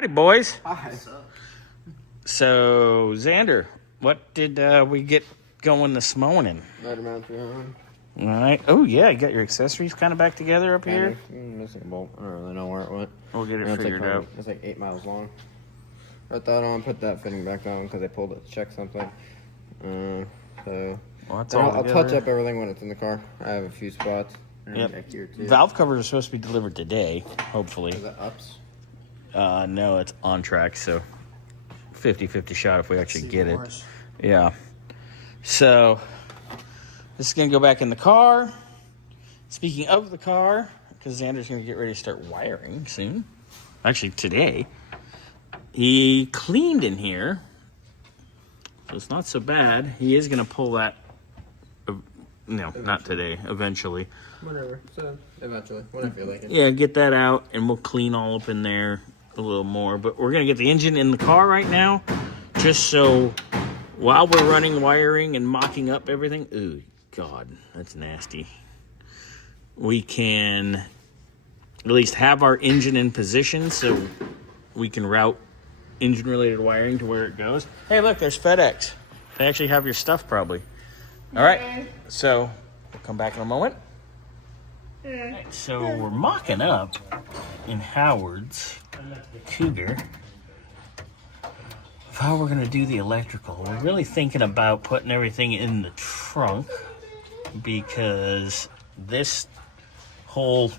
Hey, boys. Hi. So, Xander, what did we get going this morning? Motor mount on. All right. Oh, yeah, you got your accessories kind of back together up here? Missing a bolt. I don't really know where it went. We'll get it It's figured out. It's like 8 miles long. Put that on, put that fitting back on because I pulled it to check something. Well, that's I'll touch up everything when it's in the car. I have a few spots. Yep. Back here too. Valve covers are supposed to be delivered today, hopefully. Is that ups? No, it's on track, so 50-50 shot if we actually get it. Yeah. So, this is going to go back in the car. Speaking of the car, because Xander's going to get ready to start wiring soon. Actually, today. He cleaned in here, so it's not so bad. He is going to pull that. No, eventually. Not today. Eventually. Whatever. So, eventually. When I feel like it. Yeah, get that out, and we'll clean all up in there a little more. But we're going to get the engine in the car right now, just so while we're running wiring and mocking up everything. Ooh, God, that's nasty. We can at least have our engine in position so we can route engine-related wiring to where it goes. Hey, look, there's FedEx. They actually have your stuff, probably. All right, so we'll come back in a moment. All right, so we're mocking up in Howard's Cougar of how we're going to do the electrical. We're really thinking about putting everything in the trunk because this whole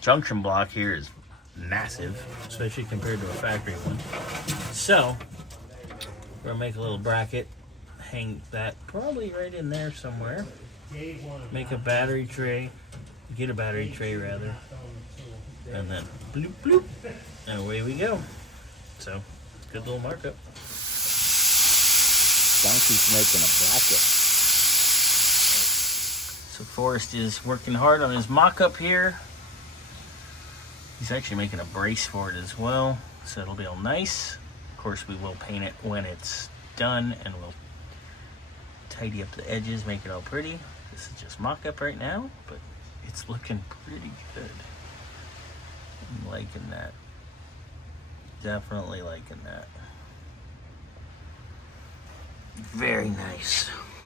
junction block here is massive, especially compared to a factory one. So we're going to make a little bracket, hang that probably right in there somewhere, make a battery tray, get a battery tray rather, and then bloop bloop, and away we go. So, good little markup. Donkey's making a bracket. So Forrest is working hard on his mock-up here. He's actually making a brace for it as well, so it'll be all nice. Of course, we will paint it when it's done, and we'll tidy up the edges, make it all pretty. This is just mock-up right now, but it's looking pretty good. I'm liking that. Definitely liking that. Very nice.